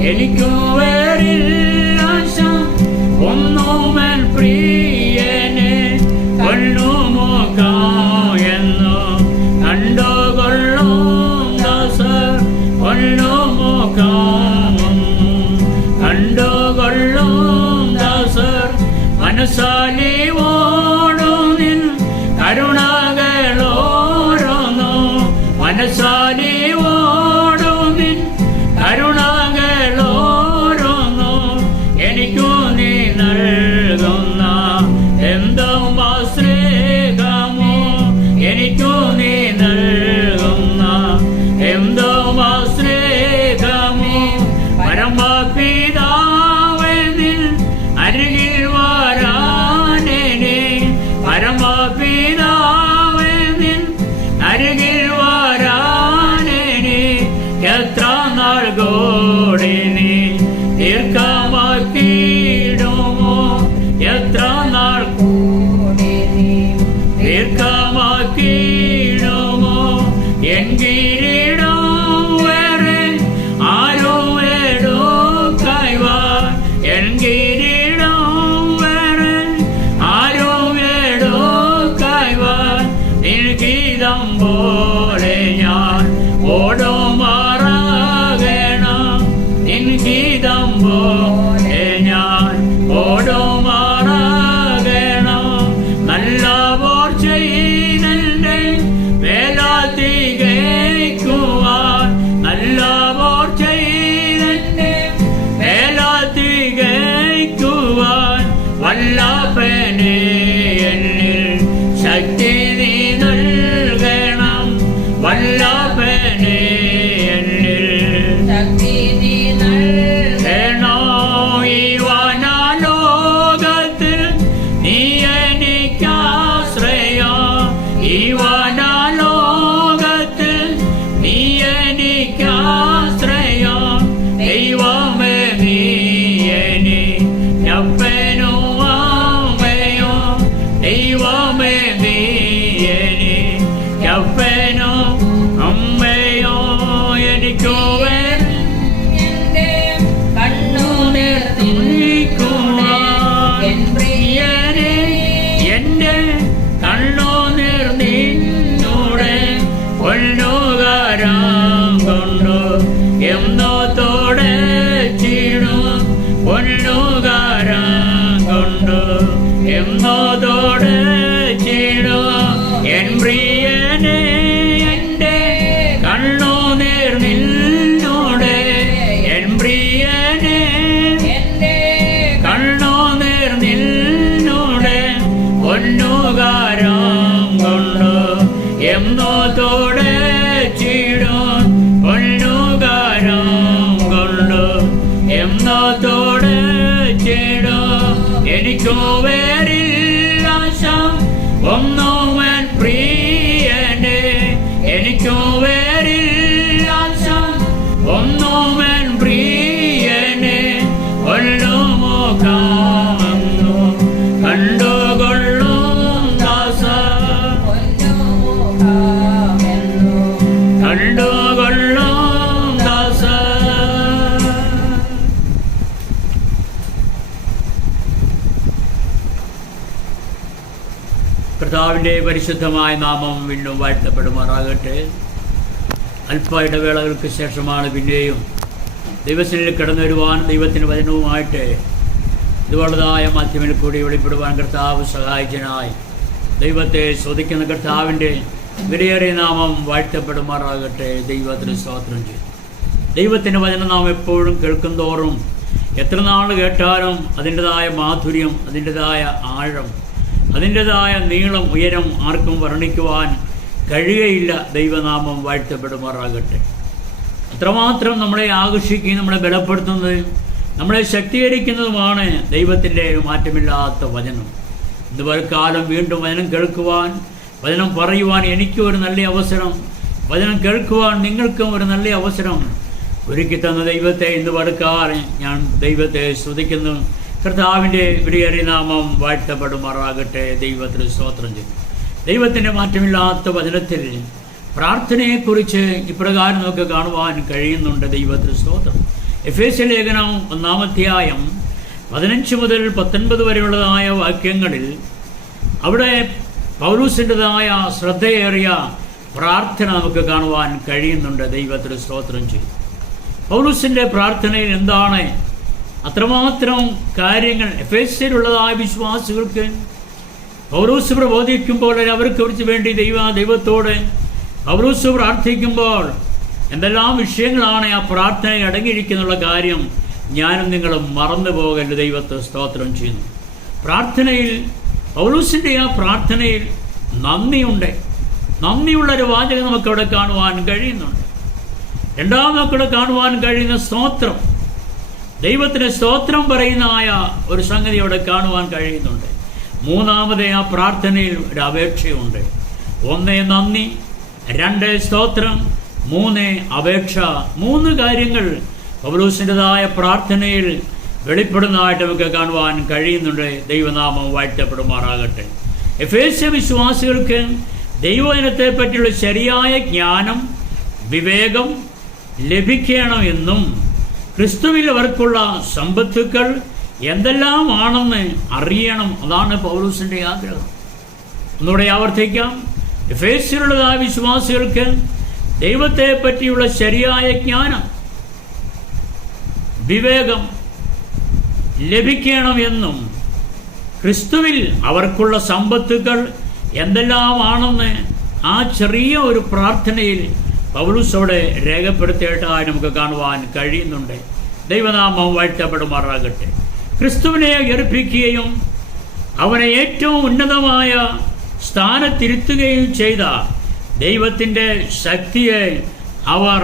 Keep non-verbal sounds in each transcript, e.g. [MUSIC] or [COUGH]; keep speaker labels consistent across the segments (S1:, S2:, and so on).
S1: എനിക്കു വേറില്ല ആശം ഒന്നുമൻ ദൈവമേ പൊന്നുകാരം കൊണ്ടു എന്നോത്തോടെ ചീടും പൊന്നുകാരം കൊണ്ടു എന്നോത്തോടെ ചീടും എനിക്കു വേറില്ല കർത്താവിന്റെ പരിശുദ്ധമായ നാമം വീണ്ടും വാഴ്ത്തപ്പെടുമാറാകട്ടെ. അല്പ ഇടവേളകൾക്ക് ശേഷമാണ് പിന്നെയും ദിവസങ്ങളിൽ കടന്നു വരുവാൻ ദൈവത്തിന് വചനവുമായിട്ട് ഇതുപോലതായ മാധ്യമത്തിൽ കൂടി വെളിപ്പെടുവാൻ കർത്താവ് സഹായിച്ചനായി ദൈവത്തെ ശ്രദ്ധിക്കുന്ന കർത്താവിന്റെ വിലയേറിയ നാമം വാഴ്ത്തപ്പെടുമാറാകട്ടെ. ദൈവത്തിന് സ്വാതന്ത്ര്യം ചെയ്തു. ദൈവത്തിന്റെ വചനം നാം എപ്പോഴും കേൾക്കും തോറും എത്ര നാൾ കേട്ടാലും അതിന്റെതായ മാധുര്യം അതിന്റെതായ ആഴം അതിന്റെതായ നീളം ഉയരം ആർക്കും വർണിക്കുവാൻ കഴിയയില്ല. ദൈവനാമം വാഴ്ത്തപ്പെടുമാറാകട്ടെ. അത്രമാത്രം നമ്മളെ ആകർഷിക്കുകയും നമ്മളെ ബലപ്പെടുത്തുന്നത് നമ്മളെ ശക്തീകരിക്കുന്നതുമാണ് ദൈവത്തിന്റെ മാറ്റമില്ലാത്ത വചനം. ഇതുപോലെ കാലം വീണ്ടും വചനം കേൾക്കുവാൻ വചനം പറയുവാൻ എനിക്കും ഒരു നല്ല അവസരം. വചനം കേൾക്കുവാൻ നിങ്ങൾക്കും ഒരു നല്ല അവസരം. ഒരുക്കി തന്ന ദൈവത്തെ ഇന്ന് പടുക്കാറ് ഞാൻ ദൈവത്തെ സ്തുതിക്കുന്നു. കർത്താവിന്റെ വിലയേറിയ നാമം വാഴ്ത്തപ്പെടുമാറാകട്ടെ. ദൈവത്തിന് സ്തോത്രം ചെയ്തു. ദൈവത്തിന്റെ മാറ്റമില്ലാത്ത വചനത്തിൽ പ്രാർത്ഥനയെക്കുറിച്ച് ഇപ്രകാരം നമുക്ക് കാണുവാൻ കഴിയുന്നുണ്ട്. ദൈവത്തിന് സ്തോത്രം. എഫ് എസ് ലേഖനം ഒന്നാമധ്യായം പതിനഞ്ച് മുതൽ പത്തൊൻപത് വരെയുള്ളതായ വാക്യങ്ങളിൽ അവിടെ പൗലൂസിന്റെതായ ശ്രദ്ധയേറിയ പ്രാർത്ഥന നമുക്ക് കാണുവാൻ കഴിയുന്നുണ്ട്. ദൈവത്തിന് സ്തോത്രം ചെയ്യും പൗലൂസിന്റെ പ്രാർത്ഥനയിൽ എന്താണ് അത്രമാത്രം കാര്യങ്ങൾ എഫ് എസിലുള്ളതായ വിശ്വാസികൾക്ക് പൗരൂസ് പ്രബോധിക്കുമ്പോൾ അവർക്ക് കുറിച്ച് വേണ്ടി ദൈവ ദൈവത്തോട് പൗരൂസ് പ്രാർത്ഥിക്കുമ്പോൾ എന്തെല്ലാം വിഷയങ്ങളാണ് ആ പ്രാർത്ഥന അടങ്ങിയിരിക്കുന്നുള്ള കാര്യം ഞാനും നിങ്ങളും മറന്നു പോകരുത്. ദൈവത്തെ സ്തോത്രം ചെയ്യുന്നു. പ്രാർത്ഥനയിൽ പൗലൂസിന്റെ ആ പ്രാർത്ഥനയിൽ നന്ദിയുണ്ട്. നന്ദിയുള്ള ഒരു വാചകം നമുക്കവിടെ കാണുവാൻ കഴിയുന്നുണ്ട്. രണ്ടാമത് നമുക്കിവിടെ കാണുവാൻ കഴിയുന്ന സ്തോത്രം. ദൈവത്തിന് സ്തോത്രം പറയുന്നതായ ഒരു സംഗതി അവിടെ കാണുവാൻ കഴിയുന്നുണ്ട്. മൂന്നാമത് ആ പ്രാർത്ഥനയിൽ ഒരു അപേക്ഷയുണ്ട്. ഒന്ന് നന്ദി രണ്ട് സ്തോത്രം മൂന്ന് അപേക്ഷ. മൂന്ന് കാര്യങ്ങൾ പൗലൂസിന്റെതായ പ്രാർത്ഥനയിൽ വെളിപ്പെടുന്നതായിട്ട് നമുക്ക് കാണുവാൻ കഴിയുന്നുണ്ട്. ദൈവനാമം വാഴ്ത്തപ്പെടുമാറാകട്ടെ. എഫേസ്യ വിശ്വാസികൾക്ക് ദൈവജനത്തെ പറ്റിയുള്ള ശരിയായ ജ്ഞാനം വിവേകം ലഭിക്കണമെന്നും ക്രിസ്തുവിൽ അവർക്കുള്ള സമ്പത്തുക്കൾ എന്തെല്ലാമാണെന്ന് അറിയണം. അതാണ് പൗലൂസിന്റെ ആഗ്രഹം. ഒന്നുകൂടെ ആവർത്തിക്കാം. ഫേസിലുള്ളതായ വിശ്വാസികൾക്ക് ദൈവത്തെ പറ്റിയുള്ള ശരിയായ ജ്ഞാനം വിവേകം ലഭിക്കണമെന്നും ക്രിസ്തുവിൽ അവർക്കുള്ള സമ്പത്തുകൾ എന്തെല്ലാമാണെന്ന് ആ ചെറിയ ഒരു പ്രാർത്ഥനയിൽ പൗലൂസ് അവിടെ രേഖപ്പെടുത്തിയിട്ടായി നമുക്ക് കാണുവാൻ കഴിയുന്നുണ്ട്. ദൈവനാമം വാഴ്ത്തപ്പെടുമാറാകട്ടെ. ക്രിസ്തുവിനെ ഗർഭിക്കുകയും അവനെ ഏറ്റവും ഉന്നതമായ സ്ഥാനത്തിരുത്തുകയും ചെയ്ത ദൈവത്തിന്റെ ശക്തിയെ അവർ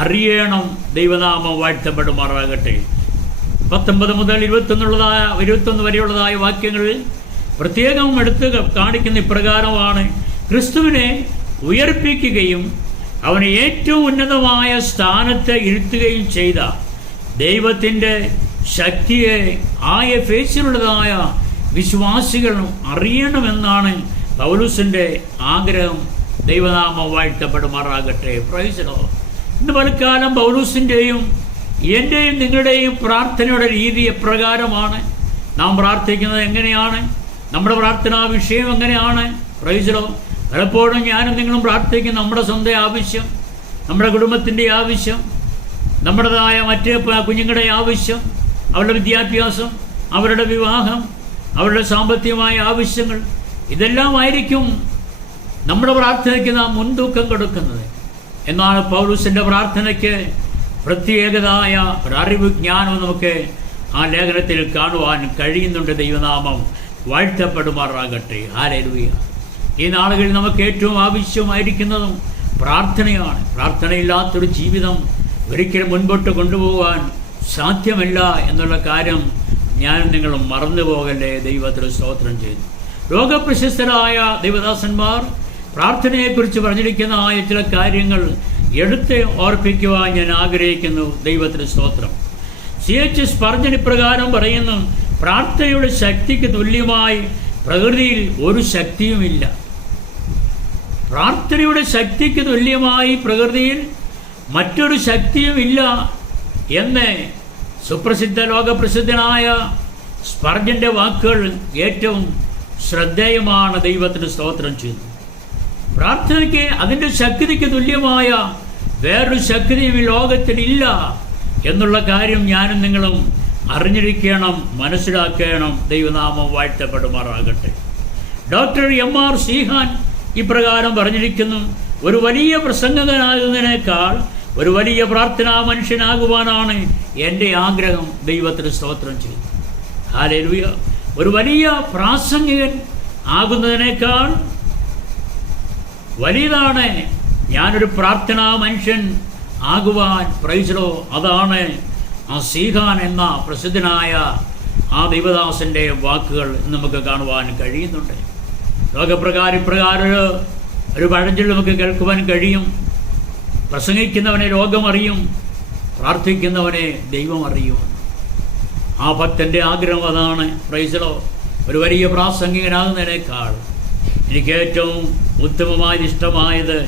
S1: അറിയണം. ദൈവനാമം വാഴ്ത്തപ്പെടുമാറാകട്ടെ. പത്തൊമ്പത് മുതൽ ഇരുപത്തൊന്നുള്ളതായ ഇരുപത്തൊന്ന് വരെയുള്ളതായ വാക്യങ്ങളിൽ പ്രത്യേകം എടുത്ത് കാണിക്കുന്ന ഇപ്രകാരമാണ് ക്രിസ്തുവിനെ ഉയർപ്പിക്കുകയും അവനെ ഏറ്റവും ഉന്നതമായ സ്ഥാനത്ത് ഇരുത്തുകയും ചെയ്ത ദൈവത്തിന്റെ ശക്തിയെ ആയ ഫേസിലുള്ളതായ വിശ്വാസികൾ അറിയണമെന്നാണ് പൗലൂസിന്റെ ആഗ്രഹം. ദൈവനാമം വാഴ്ത്തപ്പെടുമാറാകട്ടെ. പ്രയോജനോ ഇന്ന് പലക്കാലം പൗലൂസിന്റെയും എന്റെയും നിങ്ങളുടെയും പ്രാർത്ഥനയുടെ രീതി എപ്രകാരമാണ്? നാം പ്രാർത്ഥിക്കുന്നത് എങ്ങനെയാണ്? നമ്മുടെ പ്രാർത്ഥനാ വിഷയം എങ്ങനെയാണ്? പ്രയോജനോ പലപ്പോഴും ഞാനും നിങ്ങളും പ്രാർത്ഥിക്കും നമ്മുടെ സ്വന്തം ആവശ്യം നമ്മുടെ കുടുംബത്തിന്റെ ആവശ്യം നമ്മുടേതായ മറ്റ് കുഞ്ഞുങ്ങളുടെ ആവശ്യം അവരുടെ വിദ്യാഭ്യാസം അവരുടെ വിവാഹം അവരുടെ സാമ്പത്തികമായ ആവശ്യങ്ങൾ ഇതെല്ലാമായിരിക്കും നമ്മുടെ പ്രാർത്ഥനയ്ക്ക് നാം മുൻതൂക്കം കൊടുക്കുന്നത്. എന്നാണ് പൗലൂസിന്റെ പ്രാർത്ഥനയ്ക്ക് പ്രത്യേകതായ ഒരു അറിവ് ജ്ഞാനവും നമുക്ക് ആ ലേഖനത്തിൽ കാണുവാൻ കഴിയുന്നുണ്ട്. ദൈവനാമം വാഴ്ത്തപ്പെടുമാറാകട്ടെ. ആരരുവിയ ഈ നാളുകളിൽ നമുക്ക് ഏറ്റവും ആവശ്യമായിരിക്കുന്നതും പ്രാർത്ഥനയാണ്. പ്രാർത്ഥനയില്ലാത്തൊരു ജീവിതം ഒരിക്കലും മുൻപോട്ട് കൊണ്ടുപോകാൻ സാധ്യമല്ല എന്നുള്ള കാര്യം ഞാൻ നിങ്ങൾ മറന്നു പോകല്ലേ? ദൈവത്തിന് സ്തോത്രം ചെയ്തു ലോകപ്രശസ്തരായ ദൈവദാസന്മാർ പ്രാർത്ഥനയെക്കുറിച്ച് പറഞ്ഞിരിക്കുന്ന ആയ ചില കാര്യങ്ങൾ എടുത്ത് ഓർപ്പിക്കുവാൻ ഞാൻ ആഗ്രഹിക്കുന്നു. ദൈവത്തിന് സ്തോത്രം. സി എച്ച് എസ് പറഞ്ഞതിന് പ്രകാരം പറയുന്നു പ്രാർത്ഥനയുടെ ശക്തിക്ക് തുല്യമായി പ്രകൃതിയിൽ ഒരു ശക്തിയുമില്ല. പ്രാർത്ഥനയുടെ ശക്തിക്ക് തുല്യമായി പ്രകൃതിയിൽ മറ്റൊരു ശക്തിയുമില്ല എന്ന് സുപ്രസിദ്ധ ലോകപ്രസിദ്ധനായ സ്പർജന്റെ വാക്കുകൾ ഏറ്റവും ശ്രദ്ധേയമാണ് ദൈവത്തിന് സ്തോത്രം ചെയ്യുന്നത്. പ്രാർത്ഥനയ്ക്ക് അതിന്റെ ശക്തിക്ക് തുല്യമായ വേറൊരു ശക്തിയും ഈ ലോകത്തിലില്ല എന്നുള്ള കാര്യം ഞാനും നിങ്ങളും അറിഞ്ഞിരിക്കണം മനസ്സിലാക്കണം. ദൈവനാമം വാഴ്ത്തപ്പെടുമാറാകട്ടെ. ഡോക്ടർ എം ആർ സീഹാൻ ഇപ്രകാരം പറഞ്ഞിരിക്കുന്നു ഒരു വലിയ പ്രസംഗകനാകുന്നതിനേക്കാൾ ഒരു വലിയ പ്രാർത്ഥനാ മനുഷ്യനാകുവാനാണ് എന്റെ ആഗ്രഹം. ദൈവത്തിന് സ്തോത്രം ചെയ്തു ഹാലേലുയ ഒരു വലിയ പ്രാസംഗികൻ ആകുന്നതിനേക്കാൾ വലിയതാണ് ഞാനൊരു പ്രാർത്ഥനാ മനുഷ്യൻ ആകുവാൻ പ്രൈസലോ അതാണ് ആ സീഹാൻ എന്ന പ്രസിദ്ധനായ ആ ദൈവദാസന്റെ വാക്കുകൾ നമുക്ക് കാണുവാൻ കഴിയുന്നുണ്ട്. ലോകപ്രകാരം പ്രകാരം ഒരു പഴഞ്ചൊല്ല് നമുക്ക് കേൾക്കുവാൻ കഴിയും. പ്രസംഗിക്കുന്നവനെ രോഗമറിയും പ്രാർത്ഥിക്കുന്നവനെ ദൈവം അറിയും ആ ഭക്തന്റെ ആഗ്രഹം അതാണ് പ്രൈസലോ ഒരു വലിയ പ്രാസംഗികനാകുന്നതിനേക്കാൾ എനിക്ക് ഏറ്റവും ഉത്തമമായത് ഇഷ്ടമായത്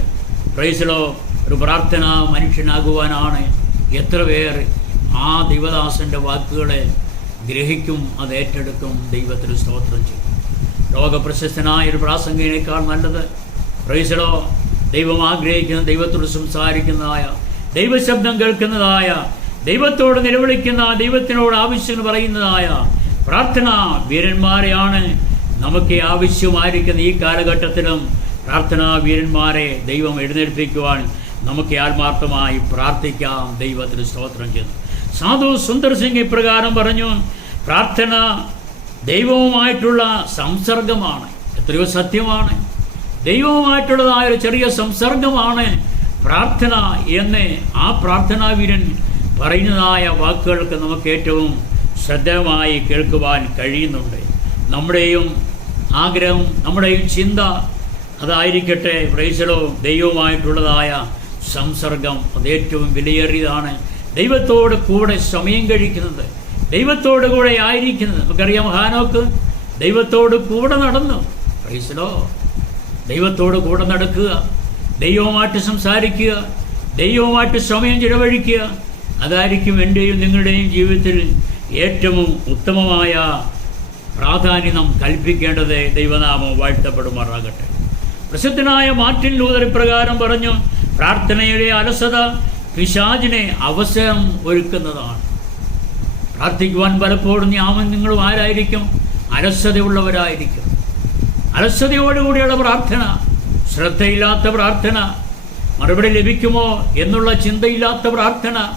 S1: പ്രൈസലോ ഒരു പ്രാർത്ഥന മനുഷ്യനാകുവാനാണ്. എത്ര പേർ ആ ദൈവദാസന്റെ വാക്കുകളെ ഗ്രഹിക്കും അത് ഏറ്റെടുക്കും. ദൈവത്തിന് സ്തോത്രം ചെയ്യും. ലോകപ്രശസ്തനായ ഒരു പ്രാസംഗികനേക്കാൾ നല്ലത് പ്രൈസലോ ദൈവം ആഗ്രഹിക്കുന്ന ദൈവത്തോട് സംസാരിക്കുന്നതായ ദൈവശബ്ദം കേൾക്കുന്നതായ ദൈവത്തോട് നിലവിളിക്കുന്ന ദൈവത്തിനോട് ആവശ്യങ്ങൾ പറയുന്നതായ പ്രാർത്ഥന വീരന്മാരെയാണ് നമുക്ക് ആവശ്യമായിരിക്കുന്ന ഈ കാലഘട്ടത്തിലും പ്രാർത്ഥനാ വീരന്മാരെ ദൈവം എഴുന്നേൽപ്പിക്കുവാൻ നമുക്ക് ആത്മാർത്ഥമായി പ്രാർത്ഥിക്കാം. ദൈവത്തിന് സ്തോത്രം ചെയ്യുന്നു. സാധു സുന്ദർ സിംഗ് ഇപ്രകാരം പറഞ്ഞു പ്രാർത്ഥന ദൈവവുമായിട്ടുള്ള സംസർഗമാണ് എത്രയോ സത്യമാണ്. ദൈവവുമായിട്ടുള്ളതായ ഒരു ചെറിയ സംസർഗമാണ് പ്രാർത്ഥന എന്ന് ആ പ്രാർത്ഥനാവീരൻ പറയുന്നതായ വാക്കുകൾക്ക് നമുക്ക് ഏറ്റവും ശ്രദ്ധമായി കേൾക്കുവാൻ കഴിയുന്നുണ്ട്. നമ്മുടെയും ആഗ്രഹം നമ്മുടെയും ചിന്ത അതായിരിക്കട്ടെ പ്രൈസലോ ദൈവവുമായിട്ടുള്ളതായ സംസർഗം അതേറ്റവും വിലയേറിയതാണ്. ദൈവത്തോട് കൂടെ സമയം കഴിക്കുന്നത് ദൈവത്തോട് കൂടെ ആയിരിക്കുന്നത്. നമുക്കറിയാം ഹാനോക്ക് ദൈവത്തോട് കൂടെ നടന്നു. പ്രൈസലോ ദൈവത്തോട് കൂടെ നടക്കുക ദൈവവുമായിട്ട് സംസാരിക്കുക ദൈവവുമായിട്ട് സമയം ചിലവഴിക്കുക. അതായിരിക്കും എന്റെയും നിങ്ങളുടെയും ജീവിതത്തിൽ ഏറ്റവും ഉത്തമമായ പ്രാധാന്യം നാം കൽപ്പിക്കേണ്ടത്. ദൈവനാമം വാഴ്ത്തപ്പെടുമാറാകട്ടെ. പ്രസിദ്ധനായ മാർട്ടിൻ ലൂതർ ഇപ്രകാരം പറഞ്ഞു പ്രാർത്ഥനയുടെ അലസത പിശാചിനെ അവസരം ഒരുക്കുന്നതാണ്. പ്രാർത്ഥിക്കുവാൻ പലപ്പോഴും ഞാമൻ നിങ്ങളും ആരായിരിക്കും? അലസതയുള്ളവരായിരിക്കും. അലസതയോടുകൂടിയുള്ള പ്രാർത്ഥന ശ്രദ്ധയില്ലാത്ത പ്രാർത്ഥന മറുപടി ലഭിക്കുമോ എന്നുള്ള ചിന്തയില്ലാത്ത പ്രാർത്ഥന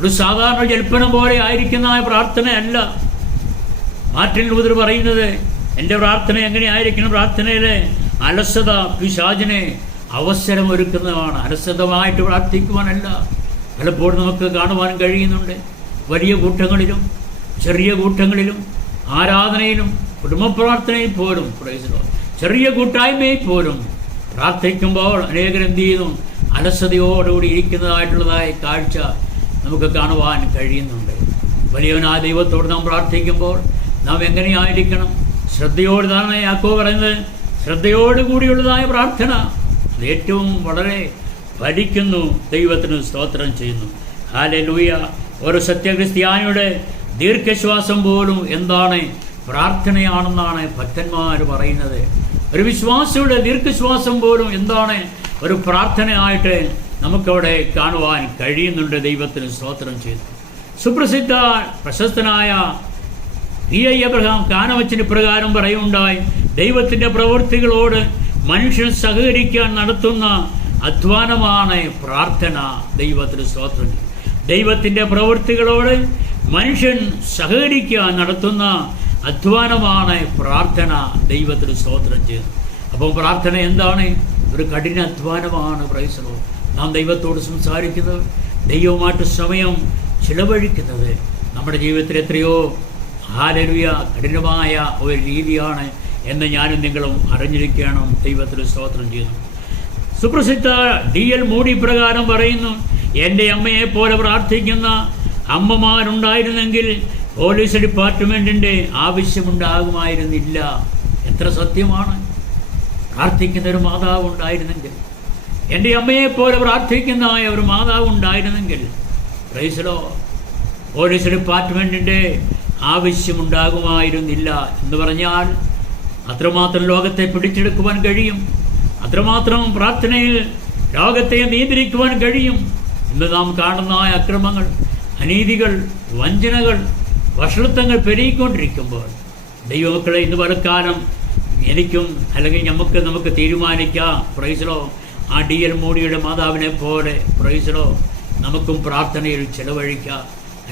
S1: ഒരു സാധാരണ ജൽപ്പനം പോലെ ആയിരിക്കുന്ന പ്രാർത്ഥനയല്ല. മാർട്ടിൻ ലൂതർ പറയുന്നത് എന്റെ പ്രാർത്ഥന എങ്ങനെയായിരിക്കണം പ്രാർത്ഥനയിലെ? അലസത പിശാചിനെ അവസരം ഒരുക്കുന്നതാണ്. അലസതമായിട്ട് പ്രാർത്ഥിക്കുവാനല്ല. പലപ്പോഴും നമുക്ക് കാണുവാൻ കഴിയുന്നുണ്ട്. വലിയ കൂട്ടങ്ങളിലും ചെറിയ കൂട്ടങ്ങളിലും ആരാധനയിലും കുടുംബ പ്രാർത്ഥനയിൽ പോലും ചെറിയ കൂട്ടായ്മയിൽ പോലും പ്രാർത്ഥിക്കുമ്പോൾ അനേകർ എന്ത് ചെയ്യുന്നു? അലസതയോടുകൂടി ഇരിക്കുന്നതായിട്ടുള്ളതായ കാഴ്ച നമുക്ക് കാണുവാൻ കഴിയുന്നുണ്ട്. വലിയവനായ ദൈവത്തോട് നാം പ്രാർത്ഥിക്കുമ്പോൾ നാം എങ്ങനെയായിരിക്കണം? ശ്രദ്ധയോട് തന്നെ യാക്കോ പറയുന്നത്? ശ്രദ്ധയോടുകൂടിയുള്ളതായ പ്രാർത്ഥന. ഏറ്റവും വളരെ ഭരിക്കുന്നു ദൈവത്തിന് സ്തോത്രം ചെയ്യുന്നു. ഹാലെ ലൂയ ഒരു സത്യക്രിസ്ത്യാനിയുടെ ദീർഘശ്വാസം പോലും എന്താണ് പ്രാർത്ഥനയാണെന്നാണ് ഭക്തന്മാർ പറയുന്നത്. ഒരു വിശ്വാസിയുടെ ദീർഘശ്വാസം പോലും എന്താണ് ഒരു പ്രാർത്ഥനയായിട്ട് നമുക്കവിടെ കാണുവാൻ കഴിയുന്നുണ്ട് ദൈവത്തിന് സ്തോത്രം ചെയ്തു. സുപ്രസിദ്ധ പ്രശസ്തനായ ഈ ഐ എബ്രഹാം കാനവച്ചിന് പ്രകാരം പറയുണ്ടായി ദൈവത്തിന്റെ പ്രവൃത്തികളോട് മനുഷ്യൻ സഹകരിക്കാൻ നടത്തുന്ന അധ്വാനമാണ് പ്രാർത്ഥന. ദൈവത്തിന് സ്തോത്രം. ദൈവത്തിന്റെ പ്രവൃത്തികളോട് മനുഷ്യൻ സഹകരിക്കാൻ നടത്തുന്ന അധ്വാനമാണ് പ്രാർത്ഥന ദൈവത്തിന് സ്തോത്രം ചെയ്തു അപ്പോൾ പ്രാർത്ഥന എന്താണ്? ഒരു കഠിന അധ്വാനമാണ് പ്രൈസറോ നാം ദൈവത്തോട് സംസാരിക്കുന്നത് ദൈവവുമായിട്ട് സമയം ചിലവഴിക്കുന്നത് നമ്മുടെ ജീവിതത്തിൽ എത്രയോ ഹാലരുവിയ കഠിനമായ ഒരു രീതിയാണ് എന്ന് ഞാനും നിങ്ങളും അറിഞ്ഞിരിക്കണം ദൈവത്തിന് സ്തോത്രം ചെയ്യുന്നു. സുപ്രസിദ്ധ ഡി എൽ മോഡി പ്രകാരം പറയുന്നു എന്റെ അമ്മയെ പോലെ പ്രാർത്ഥിക്കുന്ന അമ്മമാരുണ്ടായിരുന്നെങ്കിൽ പോലീസ് ഡിപ്പാർട്ട്മെന്റിന്റെ ആവശ്യമുണ്ടാകുമായിരുന്നില്ല. എത്ര സത്യമാണ്? പ്രാർത്ഥിക്കുന്ന ഒരു മാതാവ് ഉണ്ടായിരുന്നെങ്കിൽ എന്റെ അമ്മയെപ്പോലെ പ്രാർത്ഥിക്കുന്ന ഒരു മാതാവ് ഉണ്ടായിരുന്നെങ്കിൽ പ്രൈസലോ പോലീസ് ഡിപ്പാർട്ട്മെന്റിന്റെ ആവശ്യമുണ്ടാകുമായിരുന്നില്ല എന്ന് പറഞ്ഞാൽ അത്രമാത്രം ലോകത്തെ പിടിച്ചെടുക്കുവാൻ കഴിയും. അത്രമാത്രം പ്രാർത്ഥനയിൽ ലോകത്തെ നിയന്ത്രിക്കുവാൻ കഴിയും. ഇന്ന് നാം കാണുന്ന അക്രമങ്ങൾ അനീതികൾ വഞ്ചനകൾ വഷളത്വങ്ങൾ പെരുകിക്കൊണ്ടിരിക്കുമ്പോൾ ദൈവമക്കളെ ഇന്ന് പലക്കാലം എനിക്കും അല്ലെങ്കിൽ നമുക്ക് നമുക്ക് തീരുമാനിക്കാം. പ്രൈസലോ ആ ഡി എൽ മോഡിയുടെ മാതാവിനെ പോലെ പ്രൈസലോ നമുക്കും പ്രാർത്ഥനയിൽ ചെലവഴിക്കാം.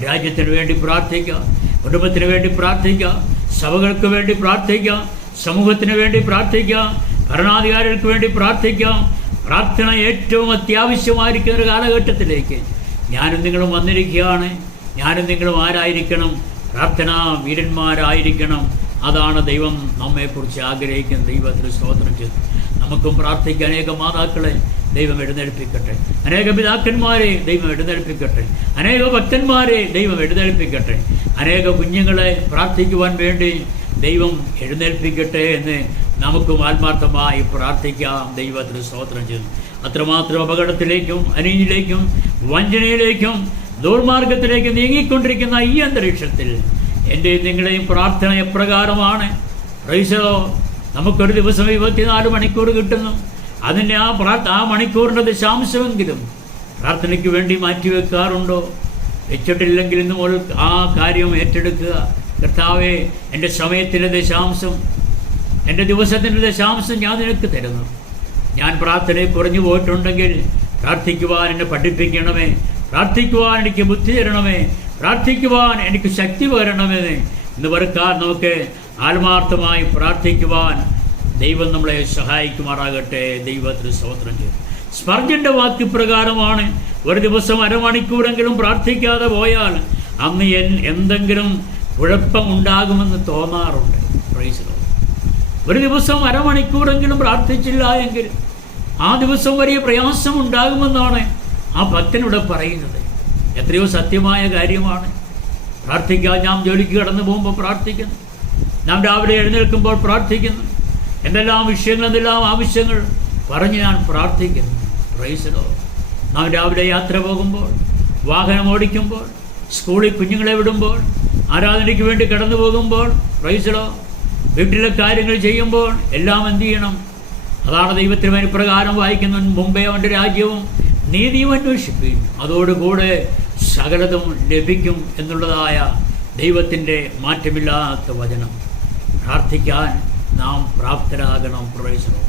S1: രാജ്യത്തിന് വേണ്ടി പ്രാർത്ഥിക്കാം. കുടുംബത്തിന് വേണ്ടി പ്രാർത്ഥിക്കാം. സഭകൾക്ക് വേണ്ടി പ്രാർത്ഥിക്കാം. സമൂഹത്തിന് വേണ്ടി പ്രാർത്ഥിക്കാം. ഭരണാധികാരികൾക്ക് വേണ്ടി പ്രാർത്ഥിക്കാം. പ്രാർത്ഥന ഏറ്റവും അത്യാവശ്യമായിരിക്കുന്ന ഒരു കാലഘട്ടത്തിലേക്ക് ഞാനും നിങ്ങളും വന്നിരിക്കുകയാണ്. ഞാനും നിങ്ങളും ആരായിരിക്കണം? പ്രാർത്ഥനാ വീരന്മാരായിരിക്കണം. അതാണ് ദൈവം നമ്മെക്കുറിച്ച് ആഗ്രഹിക്കുന്ന ദൈവത്തിന് സ്തോത്രം ചെയ്തു. നമുക്കും പ്രാർത്ഥിക്കുക അനേക മാതാക്കളെ ദൈവം എഴുന്നേൽപ്പിക്കട്ടെ. അനേക പിതാക്കന്മാരെ ദൈവം എഴുന്നേൽപ്പിക്കട്ടെ. അനേക ഭക്തന്മാരെ ദൈവം എഴുന്നേൽപ്പിക്കട്ടെ. അനേക കുഞ്ഞുങ്ങളെ പ്രാർത്ഥിക്കുവാൻ വേണ്ടി ദൈവം എഴുന്നേൽപ്പിക്കട്ടെ എന്ന് നമുക്കും ആത്മാർത്ഥമായി പ്രാർത്ഥിക്കാം. ദൈവത്തിന് സ്തോത്രം ചെയ്തു. അത്രമാത്രം അപകടത്തിലേക്കും അനീതിയിലേക്കും വഞ്ചനയിലേക്കും ദുർമാർഗത്തിലേക്ക് നീങ്ങിക്കൊണ്ടിരിക്കുന്ന ഈ അന്തരീക്ഷത്തിൽ എന്റെയും നിങ്ങളുടെയും പ്രാർത്ഥന എപ്രകാരമാണ്? റൈസോ നമുക്കൊരു ദിവസം ഇരുപത്തിനാല് മണിക്കൂർ കിട്ടുന്നു. അതിന്റെ ആ പ്രാർത്ഥ ആ മണിക്കൂറിന്റെ ദശാംശമെങ്കിലും പ്രാർത്ഥനയ്ക്ക് വേണ്ടി മാറ്റിവെക്കാറുണ്ടോ? വെച്ചിട്ടില്ലെങ്കിൽ ഇന്ന് മുതൽ ആ കാര്യം ഏറ്റെടുക്കുക. കർത്താവെ എന്റെ സമയത്തിന്റെ ദശാംശം എന്റെ ദിവസത്തിന്റെ ദശാംശം ഞാൻ നിനക്ക് തരുന്നു. ഞാൻ പ്രാർത്ഥനയിൽ കുറഞ്ഞു പോയിട്ടുണ്ടെങ്കിൽ പ്രാർത്ഥിക്കുവാൻ എന്നെ പഠിപ്പിക്കണമേ. പ്രാർത്ഥിക്കുവാൻ എനിക്ക് ബുദ്ധി തരണമേ. പ്രാർത്ഥിക്കുവാൻ എനിക്ക് ശക്തി പകരണമേ. എന്ന് വെറുക്കാൻ നമുക്ക് ആത്മാർത്ഥമായി പ്രാർത്ഥിക്കുവാൻ ദൈവം നമ്മളെ സഹായിക്കുമാറാകട്ടെ. ദൈവത്തിന് സ്തോത്രം ചെയ്തു സ്പർജന്റെ വാക്യപ്രകാരമാണ് ഒരു ദിവസം അരമണിക്കൂറെങ്കിലും പ്രാർത്ഥിക്കാതെ പോയാൽ അന്ന് എന്തെങ്കിലും കുഴപ്പം ഉണ്ടാകുമെന്ന് തോന്നാറുണ്ട്. ഒരു ദിവസം അരമണിക്കൂറെങ്കിലും പ്രാർത്ഥിച്ചില്ല എങ്കിൽ ആ ദിവസം വലിയ പ്രയാസം ഉണ്ടാകുമെന്നാണ് ആ ഭക്തനിവിടെ പറയുന്നത് എത്രയോ സത്യമായ കാര്യമാണ്. പ്രാർത്ഥിക്കാൻ നാം ജോലിക്ക് കടന്നു പോകുമ്പോൾ പ്രാർത്ഥിക്കുന്നു. നാം രാവിലെ എഴുന്നേൽക്കുമ്പോൾ പ്രാർത്ഥിക്കുന്നു. എന്തെല്ലാം വിഷയങ്ങൾ എന്തെല്ലാം ആവശ്യങ്ങൾ പറഞ്ഞ് ഞാൻ പ്രാർത്ഥിക്കുന്നു. പ്രൈസലോ നാം രാവിലെ യാത്ര പോകുമ്പോൾ വാഹനം ഓടിക്കുമ്പോൾ സ്കൂളിൽ കുഞ്ഞുങ്ങളെ വിടുമ്പോൾ ആരാധനയ്ക്ക് വേണ്ടി കടന്നു പോകുമ്പോൾ പ്രൈസലോ വീട്ടിലെ കാര്യങ്ങൾ ചെയ്യുമ്പോൾ എല്ലാം എന്ത് ചെയ്യണം? അതാണ് ദൈവത്തിന് പ്രകാരം വായിക്കുന്ന മുമ്പേ അവന്റെ രാജ്യവും നീതിയും അന്വേഷിപ്പിക്കും അതോടുകൂടെ സകലതും ലഭിക്കും എന്നുള്ളതായ ദൈവത്തിന്റെ മാറ്റമില്ലാത്ത വചനം. പ്രാർത്ഥിക്കാൻ നാം പ്രാപ്തരാകണം പ്രവേശനം.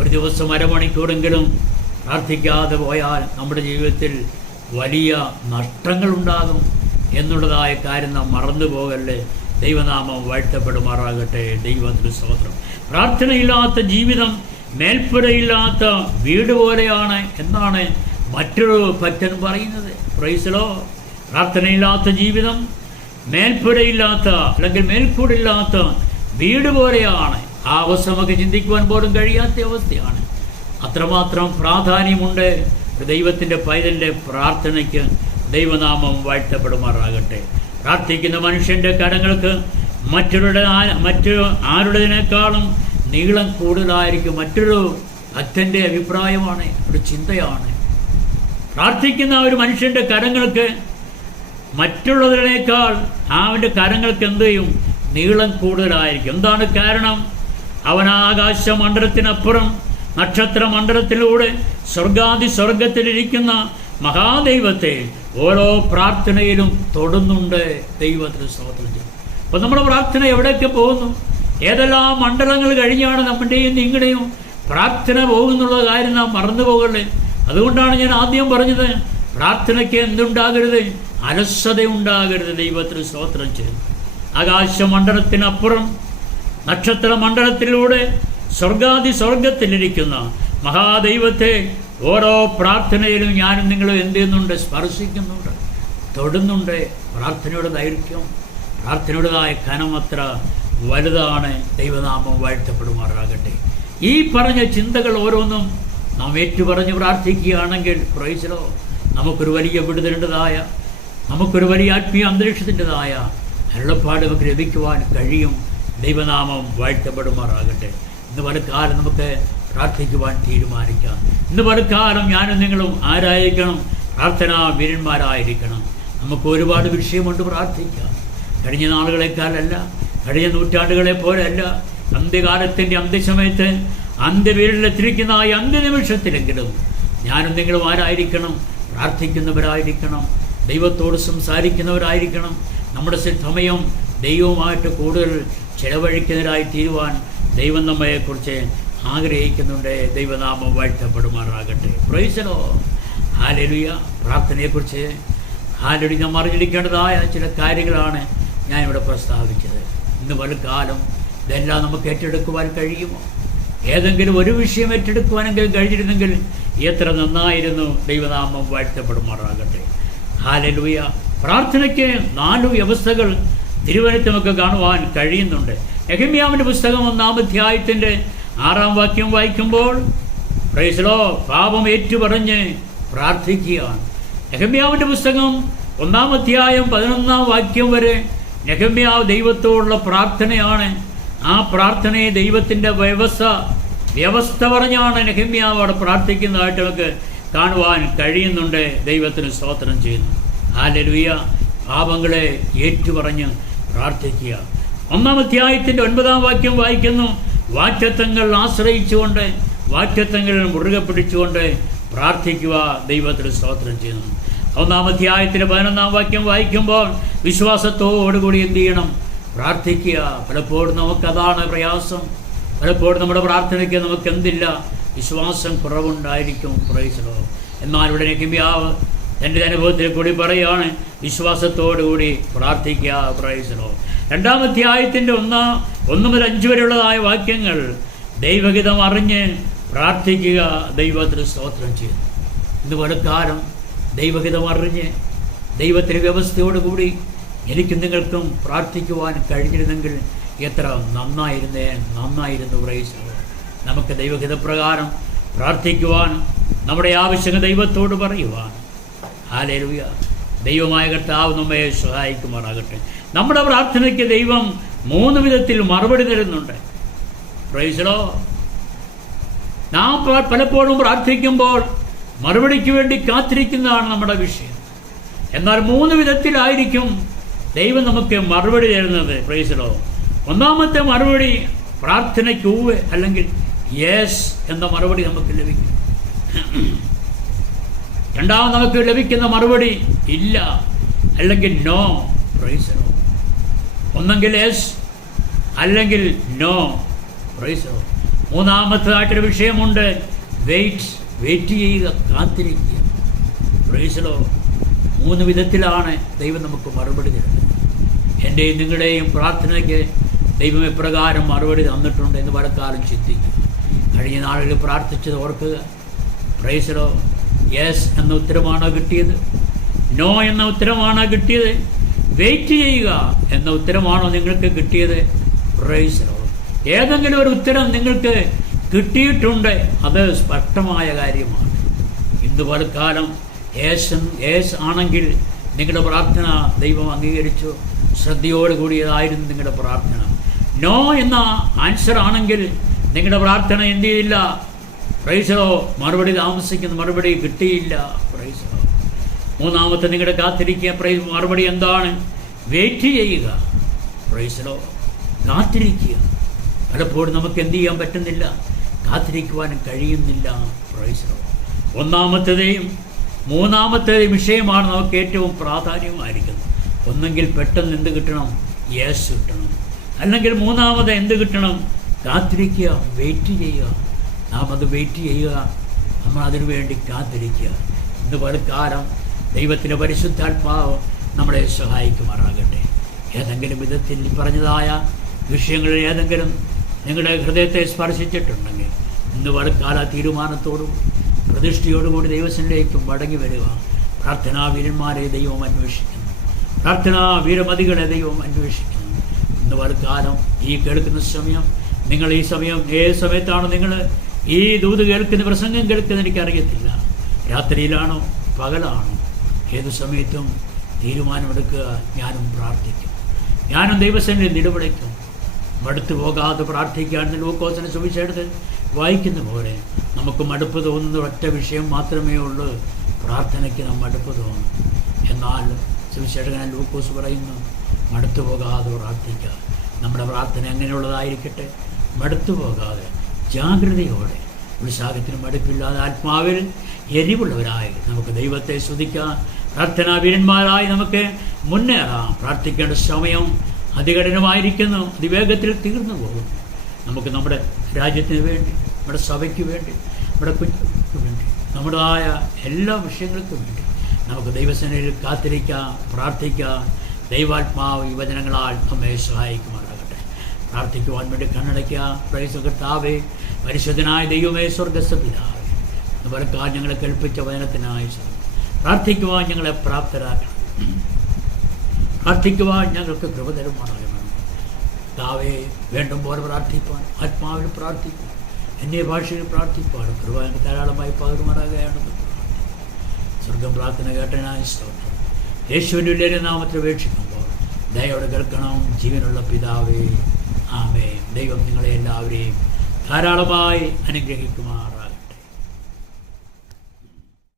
S1: ഒരു ദിവസം അരമണിക്കൂറെങ്കിലും പ്രാർത്ഥിക്കാതെ പോയാൽ നമ്മുടെ ജീവിതത്തിൽ വലിയ നഷ്ടങ്ങളുണ്ടാകും എന്നുള്ളതായ കാര്യം നാം മറന്നു പോകല്ലേ? ദൈവനാമം വാഴ്ത്തപ്പെടുമാറാകട്ടെ. ദൈവത്തിന് സ്തോത്രം. പ്രാർത്ഥനയില്ലാത്ത ജീവിതം മേൽപ്പുരയില്ലാത്ത വീട് പോലെയാണ് എന്നാണ് മറ്റൊരു ഭക്തൻ പറയുന്നത് പ്രൈസലോ പ്രാർത്ഥനയില്ലാത്ത ജീവിതം മേൽപ്പുരയില്ലാത്ത അല്ലെങ്കിൽ മേൽക്കൂടില്ലാത്ത വീട് പോലെയാണ്. ആ അവസ്ഥ നമുക്ക് ചിന്തിക്കുവാൻ പോലും കഴിയാത്ത അവസ്ഥയാണ്. അത്രമാത്രം പ്രാധാന്യമുണ്ട് ദൈവത്തിന്റെ പൈതലിന്റെ പ്രാർത്ഥനയ്ക്ക്. ദൈവനാമം വാഴ്ത്തപ്പെടുമാറാകട്ടെ. പ്രാർത്ഥിക്കുന്ന മനുഷ്യന്റെ കരങ്ങൾക്ക് മറ്റൊരുടെ മറ്റു ആരുടേതിനേക്കാളും നീളം കൂടുതലായിരിക്കും മറ്റൊരു ഭക്തന്റെ അഭിപ്രായമാണ് ഒരു ചിന്തയാണ്. പ്രാർത്ഥിക്കുന്ന ഒരു മനുഷ്യന്റെ കരങ്ങൾക്ക് മറ്റുള്ളതിനേക്കാൾ അവന്റെ കരങ്ങൾക്ക് എന്ത് ചെയ്യും? നീളം കൂടുതലായിരിക്കും. എന്താണ് കാരണം? അവൻ ആകാശ മണ്ഡലത്തിനപ്പുറം നക്ഷത്ര മണ്ഡലത്തിലൂടെ സ്വർഗാദി സ്വർഗത്തിലിരിക്കുന്ന മഹാദൈവത്തെ ഓരോ പ്രാർത്ഥനയിലും തൊടുന്നുണ്ട് ദൈവത്തിന് ചെയ്യും. അപ്പം നമ്മുടെ പ്രാർത്ഥന എവിടെയൊക്കെ പോകുന്നു? ഏതെല്ലാം മണ്ഡലങ്ങൾ കഴിഞ്ഞാണ് നമ്മുടെയും നിങ്ങളുടെയും പ്രാർത്ഥന പോകുന്നുള്ള കാര്യം നാം മറന്നു പോകല്ലേ അതുകൊണ്ടാണ് ഞാൻ ആദ്യം പറഞ്ഞത്. പ്രാർത്ഥനയ്ക്ക് എന്തുണ്ടാകരുത്? അലസത ഉണ്ടാകരുത് ദൈവത്തിന് സ്തോത്രം ചെയ്തു ആകാശമണ്ഡലത്തിനപ്പുറം നക്ഷത്ര മണ്ഡലത്തിലൂടെ സ്വർഗാദി സ്വർഗത്തിലിരിക്കുന്ന മഹാദൈവത്തെ ഓരോ പ്രാർത്ഥനയിലും ഞാനും നിങ്ങളും എന്ത് ചെയ്യുന്നുണ്ട്? സ്പർശിക്കുന്നുണ്ട്. തൊടുന്നുണ്ട്. പ്രാർത്ഥനയുടെ ദൈർഘ്യം പ്രാർത്ഥനയുടേതായ കനമത്ര വലുതാണ്. ദൈവനാമം വാഴ്ത്തപ്പെടുമാറാകട്ടെ. ഈ പറഞ്ഞ ചിന്തകൾ ഓരോന്നും നാം ഏറ്റുപറഞ്ഞ് പ്രാർത്ഥിക്കുകയാണെങ്കിൽ പ്രയോജനോ നമുക്കൊരു വലിയ വിടുതലിന്റെതായ നമുക്കൊരു വലിയ ആത്മീയ അന്തരീക്ഷത്തിന്റെതായ അരുളപ്പാട് നമുക്ക് ലഭിക്കുവാൻ കഴിയും. ദൈവനാമം വാഴ്ത്തപ്പെടുമാറാകട്ടെ. ഇന്ന് പലക്കാലം നമുക്ക് പ്രാർത്ഥിക്കുവാൻ തീരുമാനിക്കാം. ഇന്ന് പലക്കാലം ഞാനും നിങ്ങളും ആരായിരിക്കണം? പ്രാർത്ഥനാ വീരന്മാരായിരിക്കണം. നമുക്ക് ഒരുപാട് വിഷയമുണ്ട് പ്രാർത്ഥിക്കാം. കഴിഞ്ഞ നാളുകളെക്കാളല്ല കഴിഞ്ഞ നൂറ്റാണ്ടുകളെ പോലെയല്ല അന്ത്യകാലത്തിന്റെ അന്ത്യസമയത്ത് അന്ത്യവീരിലെത്തിരിക്കുന്ന ആ അന്ത്യനിമിഷത്തിലെങ്കിലും ഞാനും നിങ്ങളും ആരായിരിക്കണം? പ്രാർത്ഥിക്കുന്നവരായിരിക്കണം. ദൈവത്തോട് സംസാരിക്കുന്നവരായിരിക്കണം. നമ്മുടെ സമയം ദൈവവുമായിട്ട് കൂടുതൽ ചെലവഴിക്കുന്നവരായി തീരുവാൻ ദൈവം നമ്മയെക്കുറിച്ച് ആഗ്രഹിക്കുന്നുണ്ട്. ദൈവനാമം വാഴ്ത്തപ്പെടുമാറാകട്ടെ. പ്രയോജനോ ഹാലലുയ. പ്രാർത്ഥനയെക്കുറിച്ച് ഹാലടി നാം അറിഞ്ഞിരിക്കേണ്ടതായ ചില കാര്യങ്ങളാണ് ഞാനിവിടെ പ്രസ്താവിച്ചത്. ഇന്ന് വലുക്കാലം ഇതെല്ലാം നമുക്ക് ഏറ്റെടുക്കുവാൻ കഴിയുമോ? ഏതെങ്കിലും ഒരു വിഷയം ഏറ്റെടുക്കുവാനെങ്കിലും കഴിഞ്ഞിരുന്നെങ്കിൽ എത്ര നന്നായിരുന്നു ദൈവനാമം വാഴ്ത്തപ്പെടുമാറാകട്ടെ. ഹാലലുയ പ്രാർത്ഥനയ്ക്ക് നാല് വ്യവസ്ഥകൾ തിരുവനന്തപുരത്ത് നമുക്ക് കാണുവാൻ കഴിയുന്നുണ്ട്. എഹിമ്യാവിന്റെ പുസ്തകം ഒന്നാം അധ്യായത്തിന്റെ ആറാം വാക്യം വായിക്കുമ്പോൾ പ്രൈസലോ പാപം ഏറ്റുപറഞ്ഞ് പ്രാർത്ഥിക്കുകയാണ്. നെഹമ്യാവിന്റെ പുസ്തകം ഒന്നാം അധ്യായം പതിനൊന്നാം വാക്യം വരെ നെഹമ്യാവ് ദൈവത്തോടുള്ള പ്രാർത്ഥനയാണ് ആ പ്രാർത്ഥനയെ ദൈവത്തിന്റെ വ്യവസ്ഥ വ്യവസ്ഥ പറഞ്ഞാണ് നെഹമ്യാവ് അവിടെ പ്രാർത്ഥിക്കുന്നതായിട്ട് നമുക്ക് കാണുവാൻ കഴിയുന്നുണ്ട്. ദൈവത്തിന് സ്തോത്രം ചെയ്യുന്നു. ഹാലലുയ പാപങ്ങളെ ഏറ്റുപറഞ്ഞ് പ്രാർത്ഥിക്കുക. ഒന്നാം അധ്യായത്തിന്റെ ഒൻപതാം വാക്യം വായിക്കുന്നു. വാറ്റത്വങ്ങൾ ആശ്രയിച്ചുകൊണ്ട് വാറ്റത്തങ്ങൾ മുറുകെ പിടിച്ചുകൊണ്ട് പ്രാർത്ഥിക്കുക. ദൈവത്തിന് സ്തോത്രം ചെയ്യുന്നു. ഒന്നാം അധ്യായത്തിന്റെ പതിനൊന്നാം വാക്യം വായിക്കുമ്പോൾ വിശ്വാസത്തോടുകൂടി എന്ത് ചെയ്യണം? പ്രാർത്ഥിക്കുക. പലപ്പോഴും നമുക്കതാണ് പ്രയാസം. പലപ്പോഴും നമ്മുടെ പ്രാർത്ഥനയ്ക്ക് നമുക്ക് എന്തില്ല വിശ്വാസം കുറവുണ്ടായിരിക്കും. പ്രൈസലോ എന്നാൽ ഇവിടെ കിമ്യാവ് എന്റെ അനുഭവത്തിൽ കൂടി പറയുകയാണ് വിശ്വാസത്തോടുകൂടി പ്രാർത്ഥിക്കുക. പ്രൈസലോ രണ്ടാം അധ്യായത്തിന്റെ ഒന്നാ ഒന്ന് മുതൽ അഞ്ച് വരെയുള്ളതായ വാക്യങ്ങൾ ദൈവഹിതം അറിഞ്ഞ് പ്രാർത്ഥിക്കുക. ദൈവത്തിന് സ്തോത്രം ചെയ്യുന്നു. ഇന്ന് പലക്കാലം ദൈവഹിതം അറിഞ്ഞ് ദൈവത്തിന്റെ വ്യവസ്ഥയോടുകൂടി എനിക്കും നിങ്ങൾക്കും പ്രാർത്ഥിക്കുവാൻ കഴിഞ്ഞിരുന്നെങ്കിൽ എത്ര നന്നായിരുന്നേ നന്നായിരുന്നു പ്രൈസ്. നമുക്ക് ദൈവഹിതപ്രകാരം പ്രാർത്ഥിക്കുവാൻ നമ്മുടെ ആവശ്യങ്ങൾ ദൈവത്തോട് പറയുവാൻ. ഹാലേലുയ ദൈവമായ കർത്താവ് നമ്മെ സഹായിക്കുമാറാകട്ടെ. നമ്മുടെ പ്രാർത്ഥനയ്ക്ക് ദൈവം മൂന്ന് വിധത്തിൽ മറുപടി തരുന്നുണ്ട്. പ്രൈസലോ നാം പലപ്പോഴും പ്രാർത്ഥിക്കുമ്പോൾ മറുപടിക്ക് വേണ്ടി കാത്തിരിക്കുന്നതാണ് നമ്മുടെ വിഷയം. എന്നാൽ മൂന്ന് വിധത്തിലായിരിക്കും ദൈവം നമുക്ക് മറുപടി തരുന്നത് പ്രൈസലോ ഒന്നാമത്തെ മറുപടി പ്രാർത്ഥനയ്ക്ക് അല്ലെങ്കിൽ യേസ് എന്ന മറുപടി നമുക്ക് ലഭിക്കും. [CLEARS THROAT] രണ്ടാമത് നമുക്ക് ലഭിക്കുന്ന മറുപടി ഇല്ല അല്ലെങ്കിൽ നോ പ്രൈസലോ ഒന്നെങ്കിൽ യെസ് അല്ലെങ്കിൽ നോ പ്രൈസോ മൂന്നാമത്തതായിട്ടൊരു വിഷയമുണ്ട് വെയിറ്റ് വെയിറ്റ് ചെയ്യുക കാത്തിരിക്കുക. പ്രൈസലോ മൂന്ന് വിധത്തിലാണ് ദൈവം നമുക്ക് മറുപടി തരുന്നത്. എന്റെയും നിങ്ങളുടെയും പ്രാർത്ഥനയ്ക്ക് ദൈവം എപ്രകാരം മറുപടി തന്നിട്ടുണ്ട് എന്ന് പലക്കാലം ചിന്തിക്കും. കഴിഞ്ഞ നാളുകളിൽ പ്രാർത്ഥിച്ചത് ഓർക്കുക. പ്രൈസലോ യെസ് എന്ന ഉത്തരമാണോ കിട്ടിയത്? നോ എന്ന ഉത്തരമാണോ കിട്ടിയത്? വെയിറ്റ് ചെയ്യുക എന്ന ഉത്തരമാണോ നിങ്ങൾക്ക് കിട്ടിയത്? പ്രൈസലോ ഏതെങ്കിലും ഒരു ഉത്തരം നിങ്ങൾക്ക് കിട്ടിയിട്ടുണ്ട്. അത് സ്പഷ്ടമായ കാര്യമാണ്. ഇന്ന് പലക്കാലം യേശൻ യേശ് ആണെങ്കിൽ നിങ്ങളുടെ പ്രാർത്ഥന ദൈവം അംഗീകരിച്ചു. ശ്രദ്ധയോട് കൂടിയതായിരുന്നു നിങ്ങളുടെ പ്രാർത്ഥന. നോ എന്ന ആൻസർ ആണെങ്കിൽ നിങ്ങളുടെ പ്രാർത്ഥന എന്ത് ചെയ്തില്ല? പ്രൈസോ മറുപടി താമസിക്കുന്ന മറുപടി കിട്ടിയില്ല. പ്രൈസോ മൂന്നാമത്തെ നിങ്ങളുടെ കാത്തിരിക്കുക. പ്രൈസ് മറുപടി എന്താണ്? വെയിറ്റ് ചെയ്യുക. പ്രൈസലോ കാത്തിരിക്കുക. പലപ്പോഴും നമുക്ക് എന്ത് ചെയ്യാൻ പറ്റുന്നില്ല? കാത്തിരിക്കുവാനും കഴിയുന്നില്ല. പ്രൈസലോ ഒന്നാമത്തേയും മൂന്നാമത്തേതേയും വിഷയമാണ് നമുക്ക് ഏറ്റവും പ്രാധാന്യമായിരിക്കുന്നത്. ഒന്നെങ്കിൽ പെട്ടെന്ന് എന്ത് കിട്ടണം? യേസ് കിട്ടണം. അല്ലെങ്കിൽ മൂന്നാമത് എന്ത് കിട്ടണം? കാത്തിരിക്കുക വെയിറ്റ് ചെയ്യുക. നാം അത് വെയിറ്റ് ചെയ്യുക. നമ്മൾ അതിനു വേണ്ടി കാത്തിരിക്കുക. ഇന്ന് പലക്കാലം ദൈവത്തിന്റെ പരിശുദ്ധാത്മാവ് നമ്മളെ സഹായിക്കുമാറാകട്ടെ. ഏതെങ്കിലും വിധത്തിൽ പറഞ്ഞതായ വിഷയങ്ങളിൽ ഏതെങ്കിലും നിങ്ങളുടെ ഹൃദയത്തെ സ്പർശിച്ചിട്ടുണ്ടെങ്കിൽ ഇന്ന് വളക്കാല തീരുമാനത്തോടും പ്രതിഷ്ഠയോടുകൂടി ദൈവത്തിലേക്ക് മടങ്ങി വരിക. പ്രാർത്ഥനാ വീരന്മാരെ ദൈവം അന്വേഷിക്കുന്നു. പ്രാർത്ഥനാ വീരമതികളെ ദൈവം അന്വേഷിക്കുന്നു ഇന്ന് പലക്കാലം ഈ കേൾക്കുന്ന സമയം നിങ്ങൾ ഈ സമയം ഏത് സമയത്താണ് നിങ്ങൾ ഈ ദൂത് കേൾക്കുന്ന പ്രസംഗം കേൾക്കുന്നത് എനിക്കറിയത്തില്ല. രാത്രിയിലാണോ? പകലാണോ? ഏത് സമയത്തും തീരുമാനമെടുക്കുക ഞാനും പ്രാർത്ഥിക്കും. ഞാനും ദൈവസേനയിൽ നിലവിളിക്കും. മടുത്തു പോകാതെ പ്രാർത്ഥിക്കാൻ ലൂക്കോസിന് സുവിശേഷത്തിൽ വായിക്കുന്ന പോലെ നമുക്ക് മടുപ്പ് തോന്നുന്ന ഒറ്റ വിഷയം മാത്രമേ ഉള്ളൂ. പ്രാർത്ഥനയ്ക്ക് നാം മടുപ്പ് തോന്നും. എന്നാൽ സുവിശേഷകൻ ലൂക്കോസ് പറയുന്നു മടുത്തു പോകാതെ പ്രാർത്ഥിക്കുക നമ്മുടെ പ്രാർത്ഥന എങ്ങനെയുള്ളതായിരിക്കട്ടെ? മടുത്തു പോകാതെ ജാഗ്രതയോടെ. ഉത്സാഹത്തിന് മടുപ്പില്ലാതെ ആത്മാവിൽ എരിവുള്ളവരായി നമുക്ക് ദൈവത്തെ സ്തുതിക്കാം. പ്രാർത്ഥനാ വീരന്മാരായി നമുക്ക് മുന്നേറാം. പ്രാർത്ഥിക്കേണ്ട സമയം അതികഠിനമായിരിക്കുന്നു. അതിവേഗത്തിൽ തീർന്നു പോകും. നമുക്ക് നമ്മുടെ രാജ്യത്തിന് വേണ്ടി നമ്മുടെ സഭയ്ക്ക് വേണ്ടി നമ്മുടെ കുഞ്ഞുങ്ങൾക്ക് വേണ്ടി നമ്മുടേതായ എല്ലാ വിഷയങ്ങൾക്കും വേണ്ടി നമുക്ക് ദൈവസേനയിൽ കാത്തിരിക്കാം പ്രാർത്ഥിക്കുക ദൈവാത്മാവ് ഈ വചനങ്ങളാൽ നമ്മെ സഹായിക്കുമാറാകട്ടെ. പ്രാർത്ഥിക്കുവാൻ വേണ്ടി കണ്ണടയ്ക്കുക പ്രൈസ് പരിശുദ്ധനായ ദൈവമേ സ്വർഗസ്വപിതാവേ ഞങ്ങളെ കേൾപ്പിച്ച വചനത്തിനായി. പ്രാർത്ഥിക്കുവാൻ ഞങ്ങളെ പ്രാപ്തരാക്കണം. പ്രാർത്ഥിക്കുവാൻ ഞങ്ങൾക്ക് കൃപ കർത്താവേ വേണ്ടും പോലെ പ്രാർത്ഥിക്കുവാൻ ആത്മാവിൽ പ്രാർത്ഥിക്കുക എന്നെ ഭാഷയിൽ പ്രാർത്ഥിക്കുവാനും കൃപ ധാരാളമായി പകരുമാറാകുകയാണെന്ന് സ്വർഗം പ്രാർത്ഥന കേട്ടനായി സ്തോത്രം. യേശുവിന്റെ ഉള്ളിലെ നാമത്തിൽ ഉപേക്ഷിക്കുമ്പോൾ ദയോടെ കേൾക്കണം. ജീവനുള്ള പിതാവേ ആമേ ദൈവം നിങ്ങളെ എല്ലാവരെയും ധാരാളമായി അനുഗ്രഹിക്കുമാറാണ്